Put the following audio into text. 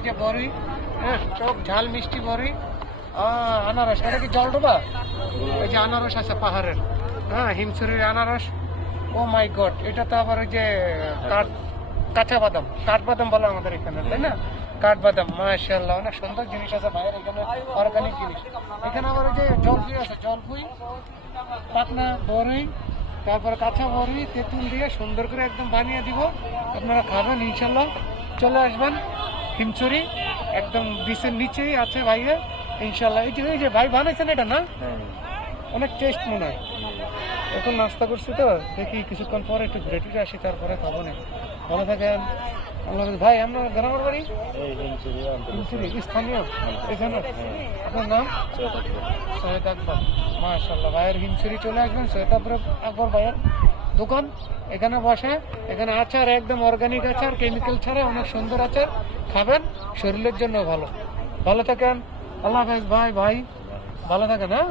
এই যে বড়ি, হ্যাঁ টক ঝাল মিষ্টি বড়ি, আনারস, এটা কি জলডোবা? এই যে আনারস আছে পাহাড়ের, হ্যাঁ হিমছড়ির আনারস। ও মাই গড, এটা তো আবার ওই যে কাঁচা বাদাম, কাঠবাদাম বলে আমাদের এখানে, তাই না? কাঠবাদাম, মাশাআল্লাহ, অনেক সুন্দর জিনিস আছে ভাইয়ের এখানে, অর্গানিক জিনিস। এখানে আবার ওই যে জলপুই আছে, জলপুই, পাকনা বড়ি, তারপরে কাঁচা বড়ি তেঁতুল দিয়ে সুন্দর করে একদম বানিয়ে দিব, আপনারা খাবেন ইনশাল্লাহ। চলে আসবেন হিমছড়ি, একদম বিচের নিচেই আছে ভাইয়া ইনশাল্লাহ। এই যে ভাই বানাইছেন এটা না, অনেক টেস্ট মনে হয়। এখন নাস্তা করছি তো, দেখি কিছুক্ষণ পরে একটু ঘুরে টুরে আসি, তারপরে খাবো না। ভালো থাকেন, আল্লাহ হাফেজ। ভাই আপনার গ্রামের বাড়ি? হিমছড়ি, স্থানীয় এখানে? আপনার নাম? সৈয়দ আকবর। মাশাআল্লাহ, ভাইয়ের হিমছড়ি চলে আসবেন, সৈয়দ আকবর ভাইয়ের দোকান, এখানে বসে, এখানে আচার একদম অর্গানিক আচার, কেমিক্যাল ছাড়া অনেক সুন্দর আচার, খাবেন, শরীরের জন্য ভালো। ভালো থাকেন, আল্লাহ হাফেজ ভাই, ভালো থাকেন, হ্যাঁ।